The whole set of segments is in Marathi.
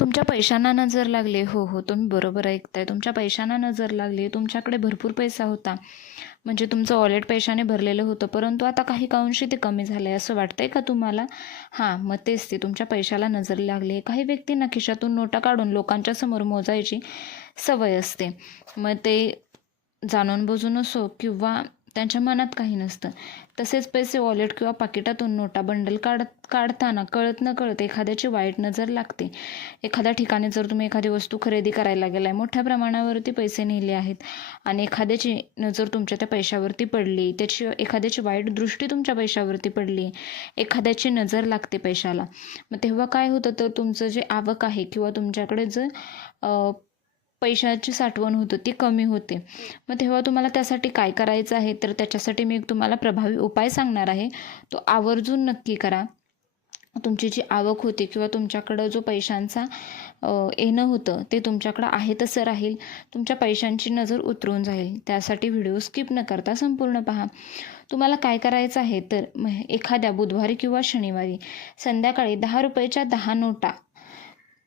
तुमच्या पैशांना नजर लागली हो हो तुम्ही बरोबर ऐकताय. तुमच्या पैशांना नजर लागली तुमच्याकडे भरपूर पैसा होता. म्हणजे तुमचं वॉलेट पैशाने भरलेलं होतं. परंतु आता काही काउंशी ते कमी झालं आहे असं वाटतंय का तुम्हाला? हां मग तेच ते. तुमच्या पैशाला नजर लागली आहे. काही व्यक्तींना खिशातून नोटा काढून लोकांच्या समोर मोजायची सवय असते. मग ते जाणून बुजून असो किंवा त्यांच्या मनात काही नसतं. तसेच पैसे वॉलेट किंवा पाकिटातून नोटा बंडल काढ काढताना कळत न कळत एखाद्याची वाईट नजर लागते. एखाद्या ठिकाणी जर तुम्ही एखादी वस्तू खरेदी करायला गेलाय मोठ्या प्रमाणावरती पैसे नेले आहेत आणि एखाद्याची नजर तुमच्या त्या पैशावरती पडली त्याची एखाद्याची वाईट दृष्टी तुमच्या पैशावरती पडली एखाद्याची नजर लागते पैशाला. मग तेव्हा काय होतं? तर तुमचं जे आवक आहे किंवा तुमच्याकडे जे पैशाची साठवण होतं ती कमी होते. मग तेव्हा तुम्हाला त्यासाठी काय करायचं आहे? तर त्याच्यासाठी मी एक तुम्हाला प्रभावी उपाय सांगणार आहे. तो आवर्जून नक्की करा. तुमची जी आवक होती किंवा तुमच्याकडं जो पैशांचा येणं होतं ते तुमच्याकडं आहे तसं राहील. तुमच्या पैशांची नजर उतरून जाईल. त्यासाठी व्हिडिओ स्किप न करता संपूर्ण पहा. तुम्हाला काय करायचं आहे? तर म- एखाद्या बुधवारी किंवा शनिवारी संध्याकाळी दहा रुपयाच्या दहा नोटा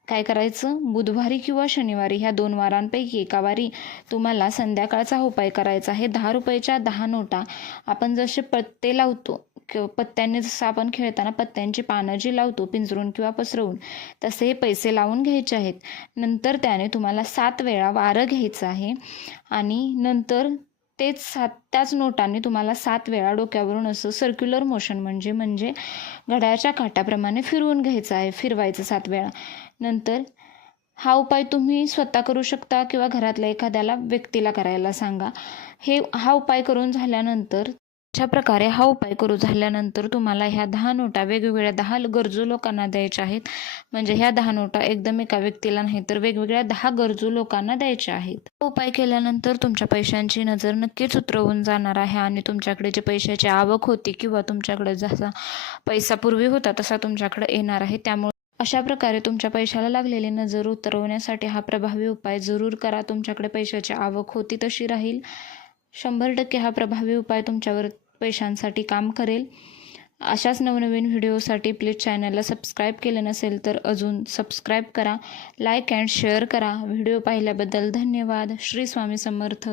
काय करायचं? बुधवारी किंवा शनिवारी ह्या दोन वारांपैकी एका वारी तुम्हाला संध्याकाळचा उपाय करायचा आहे. दहा रुपयाच्या दहा नोटा आपण जसे पत्ते लावतो किंवा पत्त्यांनी जसं आपण खेळताना पत्त्यांची पानं जी लावतो पिंजरून किंवा पसरवून तसे हे पैसे लावून घ्यायचे आहेत. नंतर त्याने तुम्हाला सात वेळा वारं घ्यायचं आहे. आणि नंतर तेच सात त्याच नोटांनी तुम्हाला सात वेळा डोक्यावरून असं सर्क्युलर मोशन म्हणजे म्हणजे घड्याळच्या काट्याप्रमाणे फिरवून घ्यायचं आहे फिरवायचं सात वेळा. नंतर हा उपाय तुम्ही स्वतः करू शकता किंवा घरातल्या एखाद्याला व्यक्तीला करायला सांगा. हे हा उपाय करून झाल्यानंतर अशा प्रकारे हा उपाय करू झाल्यानंतर तुम्हाला ह्या दहा नोटा वेगवेगळ्या दहा गरजू लोकांना द्यायच्या आहेत. म्हणजे ह्या दहा नोटा एकदम एका व्यक्तीला नाही तर वेगवेगळ्या दहा गरजू लोकांना द्यायच्या आहेत. उपाय केल्यानंतर तुमच्या पैशांची नजर नक्कीच उतरवून जाणार आहे आणि तुमच्याकडे जे पैशाची आवक होती किंवा तुमच्याकडे जसा पैसा पूर्वी होता तसा तुमच्याकडे येणार आहे. त्यामुळे अशा प्रकारे तुमच्या पैशाला लागलेली नजर उतरवण्यासाठी हा प्रभावी उपाय जरूर करा. तुमच्याकडे पैशाची आवक होती तशी राहील. शंभर टक्के हा प्रभावी उपाय तुमच्यावर पैशांसाठी काम करेल. अशाच नवनवीन व्हिडिओसाठी प्लीज चॅनलला सबस्क्राईब केले नसेल तर अजून सबस्क्राईब करा. लाईक अँड शेअर करा. व्हिडिओ पाहिल्याबद्दल धन्यवाद. श्री स्वामी समर्थ.